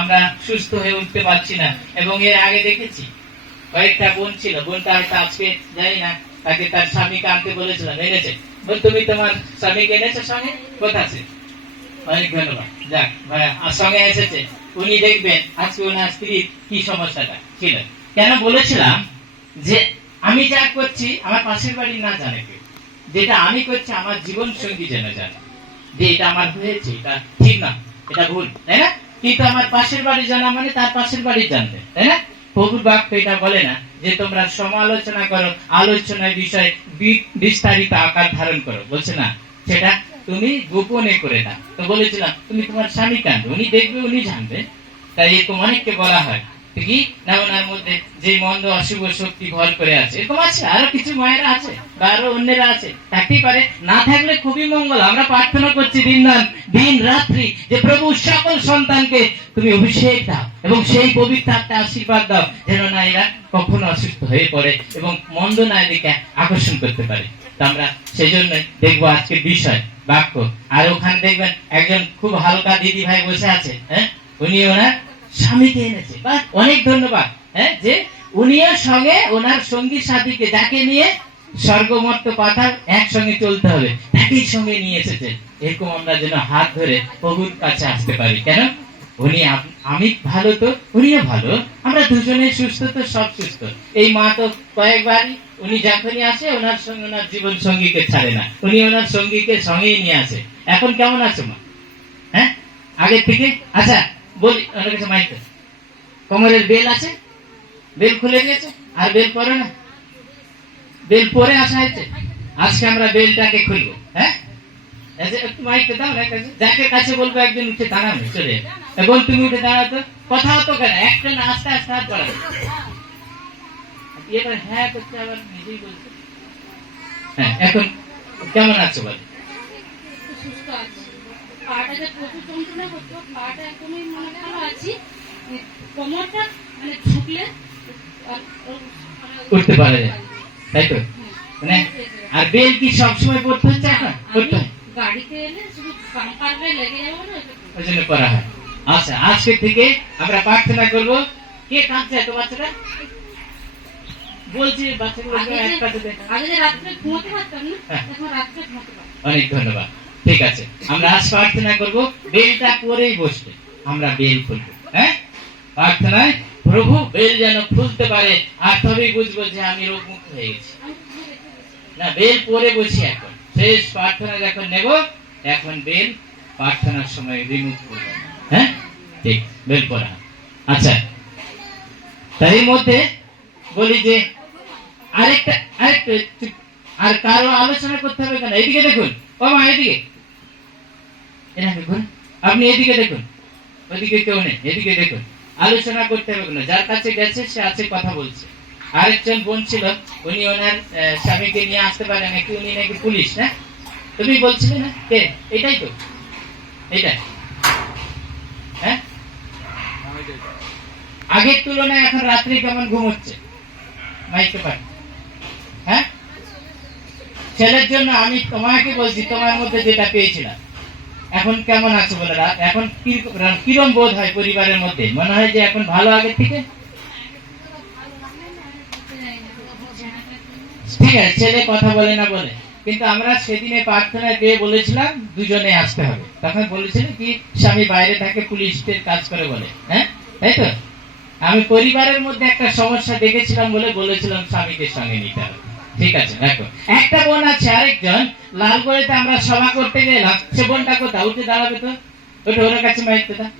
আমরা সুস্থ হয়ে উঠতে পারছি না, এবং এর আগে দেখেছি, কয়েকটা বোন ছিল, বোনটা হয়তো আজকে, জানি না, তাকে তার স্বামীকে আনতে বলেছিলাম, এনেছে। বোন তুমি তোমার স্বামীকে এনেছো সঙ্গে? কোথা আছে? অনেক ধন্যবাদ। যাক ভাইয়া সঙ্গে এসেছে। উনি দেখবেন, আজকে ওনার স্ত্রীর কি সমস্যাটা ছিল। কেন বলেছিলাম যে, আমি যা করছি, আমার পাশের বাড়ি না জানে কেউ। যেটা আমি করছি, আমার জীবন সঙ্গী যেন জানে। যে এটা আমার হয়েছে, এটা ঠিক না, এটা ভুল, তাই না? কিন্তু আমার পাশের বাড়ি জানা মানে তার পাশের বাড়ি জানবে, তাই না? প্রভুর বাক্য এটা বলে না যে তোমরা সমালোচনা করো, আলোচনার বিষয়ে বিস্তারিত আকার ধারণ করো, বলছে না। সেটা তুমি গোপনে করে না তো বলেছিলাম, তুমি তোমার স্বামী কান্দ উনি দেখবে, উনি জানবে। তাই এরকম অনেককে বলা হয়। কি না মধ্যে যে মন্দ অশুভ শক্তি ভর করে আছে। এরকম আছে? আরও কিছু মায়েরা আছে? আরও অন্যেরা আছে? থাকতেই পারে। না থাকলে খুবই মঙ্গল। আমরা প্রার্থনা করছি দিন দিন রাত্রি, যে প্রভু সকল সন্তানকে তুমি অভিষেক দাও এবং সেই আশীর্বাদ দাও, যেন না এরা কখনো অসুস্থ হয়ে পড়ে এবং মন্দ না এদিকে আকর্ষণ করতে পারে। তো আমরা সেই জন্য দেখব আজকের বিষয়, বাক্য। আর ওখানে দেখবেন একজন খুব হালকা দিদি ভাই বসে আছে হ্যাঁ? উনি ওনার স্বামীকে এনেছে বা অনেক ধন্যবাদ। হ্যাঁ যে উনিও সঙ্গে ওনার সঙ্গী সাথীকে যাকে নিয়ে পাতার একসঙ্গে চলতে হবে, একই সঙ্গে নিয়ে এসেছে। এরকম আমরা যেন হাত ধরে প্রভুর কাছে আসতে পারি। কেন? উনি আমি ভালো তো, উনিও ভালো। আমরা দুজনে সুস্থ তো, সব সুস্থ। এই মা তো কয়েকবার উনি যখনই আসে, ওনার সঙ্গে ওনার জীবন সঙ্গীকে ছাড়ে না। উনি ওনার সঙ্গীকে সঙ্গেই নিয়ে আসে। এখন কেমন আছো মা? হ্যাঁ? আগের থেকে? আচ্ছা বলি, ওনার কাছে দাও। কোমরের বেল আছে, বেল খুলে গেছে, আর বেল পরে না। বেল পরে আসা হয়েছে। আজকে আমরা বেলটাকে খুলবো হ্যাঁ? একটু মাইকটা দাও না যাকে কাছে বলব একজন উঠে দাঁড়াবে, চলে তা তুমি উঠে দাঁড়াতো কথা হতো কেন? একটা না আস্তে আস্তে হাত বাড়াবে এবার হ্যাঁ করতে আবার নিজেই বলছে। হ্যাঁ এখন কেমন আছো বল? সুস্থ আছি। পাটা যে প্রচুর যন্ত্রণা করতো পাটা একদমই মানে ভালো আছি কোমরটা পারা তাই তো? মানে আর বেল কি সবসময় পড়তে হচ্ছে এখন করতে গাড়িতে এলে শুধু কাম লেগে যাব না ওই ওই জন্য করা হয়। আচ্ছা আজকে থেকে আমরা প্রার্থনা করব। কে কাঁদছে এত বাচ্চাটা? বলছি বাচ্চাগুলো আগে রাত্রে ঘুমোতে পারতাম না হ্যাঁ। এখন রাত্রে ঘুমোতে পারি অনেক ধন্যবাদ। ঠিক আছে, আমরা আজ প্রার্থনা করব, বেলটা পরেই বসবে, আমরা বেল খুলবো হ্যাঁ? প্রার্থনায়, প্রভু, বেল যেন খুলতে পারে, আর তবেই বুঝব যে আমি রোগমুক্ত হয়ে গেছি। না, বেল পরে বসি এখন, শেষ প্রার্থনা যখন নেব, এখন বেল প্রার্থনার সময় রিমুভ করব হ্যাঁ? ঠিক, বেল পড়া আচ্ছা তারই মধ্যে বলি যে, আরেকটা আরেকটা আর কারও আলোচনা করতে হবে কেন? এদিকে দেখুন। ও এদিকে। দেখুন আপনি এদিকে দেখুন। ওদিকে কেউ নেই, এদিকে দেখুন। আলোচনা করতে হবে কেন, যার কাছে গেছে, সে আছে, কথা বলছে। আরেকজন বোন ছিল, উনি ওনার স্বামীকে নিয়ে আসতে পারেন নাকি উনি নাকি পুলিশ না তুমি বলছিলে না? কে? এটাই তো। এটাই। হ্যাঁ? আগের তুলনায় এখন রাত্রি কেমন ঘুম হচ্ছে মাইকে পার হ্যাঁ ছেলের জন্য আমি তোমাকে বলছি, তোমার মধ্যে যেটা পেয়েছিলাম। এখন কেমন আছে বলে এখন কিরম বোধ হয় পরিবারের মধ্যে? মনে হয় যে এখন ভালো আগের থেকে? ঠিক আছে, ছেলে কথা বলে না বলে। কিন্তু আমরা সেদিনে প্রার্থনায় পেয়ে বলেছিলাম, দুজনে আসতে হবে। তখন বলেছিল কি, স্বামী বাইরে থাকে, পুলিশদের কাজ করে বলে। হ্যাঁ? তাই তো? আমি পরিবারের মধ্যে একটা সমস্যা দেখেছিলাম বলে বলেছিলাম স্বামীকে সঙ্গে নিতে হবে। ঠিক আছে দেখো একটা বোন আছে আরেকজন লাল লালগড়িতে আমরা সভা করতে গেলাম সে বোনটা কোথাও উঠে দাঁড়াবে তো? ওটা ওর কাছে মাইক দাও।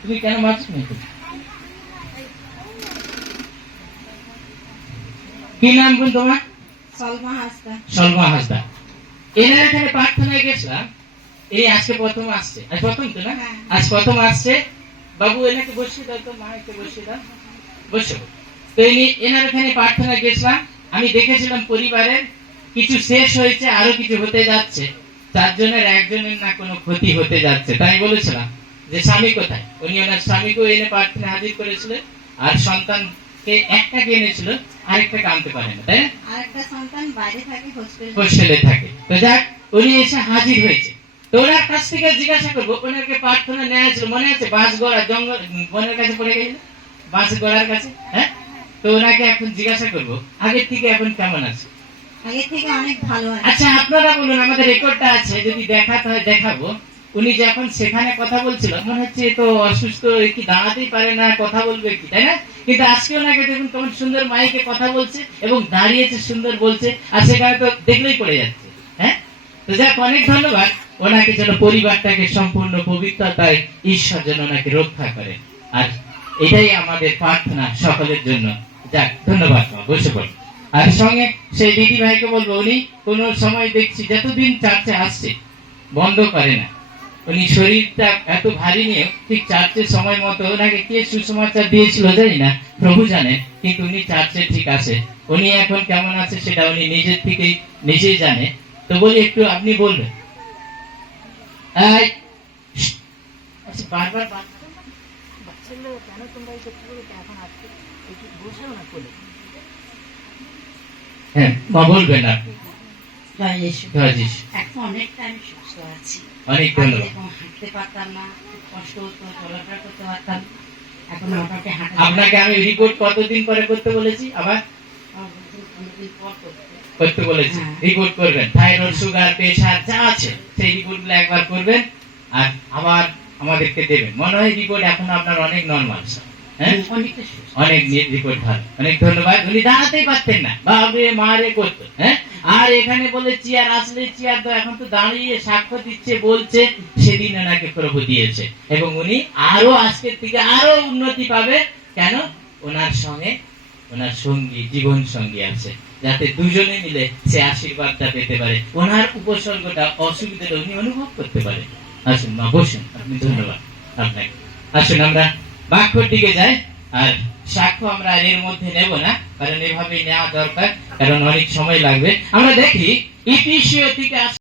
তুমি কেন মারছো না কি নাম বোন তোমার? সলমা হাসদা। সলমা হাসদা। এনার এখানে প্রার্থনায় গেছিলাম। এই আজকে প্রথম আসছে। আজ প্রথম তো না। আজ প্রথম আসছে। বাবু এনাকে বসিয়ে দাও তো মা একে বসিয়ে দাও। বসো। তো ইনি এনার এখানে প্রার্থনায় গেছিলাম। আমি দেখেছিলাম পরিবারের কিছু শেষ হয়েছে আরও কিছু হতে যাচ্ছে। চারজনের একজনের না কোনো ক্ষতি হতে যাচ্ছে। তাই বলেছিলাম যে স্বামী কোথায়? উনি ওনার স্বামীকেও এনে প্রার্থনা হাজির করেছিলেন আর সন্তান কে একটাকে এনেছিল আরেকটাকে আনতে পারে না তাই না? আরেকটা সন্তান বাইরে থাকে। হোস্টেলে থাকে। তো যাক উনি এসে হাজির হয়েছে। তো ওনার কাছ থেকে জিজ্ঞাসা করব ওনাকে প্রার্থনা নেওয়া ছিল মনে আছে? বাঁশ গড়া জঙ্গল বনের কাছে পড়ে গেছিল? বাঁশ গড়ার কাছে হ্যাঁ? তো ওনাকে এখন জিজ্ঞাসা করব আগের থেকে এখন কেমন আছে? আগে থেকে অনেক ভালো আচ্ছা আপনারা বলুন আমাদের রেকর্ডটা আছে যদি দেখাতে হয় দেখাবো। উনি যখন সেখানে কথা বলছিল মনে হচ্ছে তো অসুস্থ কি দাঁড়াতেই পারে না কথা বলবে কি তাই না? কিন্তু আজকে ওনাকে দেখুন কেমন সুন্দর মাইকে কথা বলছে এবং দাঁড়িয়েছে সুন্দর বলছে আর সেখানে তো দেখলেই পড়ে যাচ্ছে হ্যাঁ? তো যাক অনেক ধন্যবাদ। ওনাকে যেন পরিবারটাকে সম্পূর্ণ পবিত্রতায় ঈশ্বর যেন ওনাকে রক্ষা করে। আর এটাই আমাদের প্রার্থনা সকলের জন্য। যাক, ধন্যবাদ বসে পড়ুন আর সঙ্গে সেই দিদি ভাইকে বলব, উনি কোন সময় দেখছি যতদিন চার্চে আসছে, বন্ধ করে না। উনি শরীরটা এত ভারী নিয়ে ঠিক চার্চের সময় মতো ওনাকে কে সুসমাচার দিয়েছিল জানি না, প্রভু জানে কিন্তু উনি চার্চে ঠিক আছে। উনি এখন কেমন আছে সেটা উনি নিজের থেকেই, নিজেই জানে। তো বলি একটু আপনি বলবেন। বারবার বারবার বাচ্চাগুলো কেন তোমরা এই করতে বলো এখন আজকে একটু বসাও না। কোলে হ্যাঁ মা। এখন অনেকটা আমি সুস্থ আছি। অনেক হাঁটতে পারতাম না কষ্ট হতো চলাফেরা করতে পারতাম। এখন হাঁটা আপনাকে আমি রিপোর্ট কতদিন পরে করতে বলেছি? আবার? পর করতে বলেছি। হ্যাঁ। রিপোর্ট করবেন। থাইরয়েড সুগার প্রেশার যা আছে সেই রিপোর্টগুলো একবার করবেন আর আবার আমাদেরকে দেবেন। মনে হয় রিপোর্ট এখন আপনার অনেক নর্মাল হ্যাঁ? অনেকটা সুস্থ অনেক রিপোর্ট ভালো। অনেক ধন্যবাদ। উনি দাঁড়াতেই পারতেন না। বাবরে মারে করতো হ্যাঁ? আর এখানে বলে চেয়ার আসলে চেয়ার তো এখন তো দাঁড়িয়ে সাক্ষ্য দিচ্ছে বলছে সেদিন ওনাকে প্রভু দিয়েছে। এবং উনি আরও আজকের থেকে আরও উন্নতি পাবে। কেন? ওনার সঙ্গে ওনার সঙ্গী জীবন সঙ্গী আছে। যাতে দুজনে মিলে সে আশীর্বাদটা পেতে পারে। ওনার উপসর্গটা অসুবিধাটা উনি অনুভব করতে পারে। আসুন, মা, বসুন। আপনি ধন্যবাদ আপনাকে। আসুন, আমরা বাক্যর দিকে যাই। আর সাক্ষ্য আমরা এর মধ্যে নেব না, কারণ এভাবেই নেওয়া দরকার, কারণ অনেক সময় লাগবে। আমরা দেখি, ইতিশীয় থেকে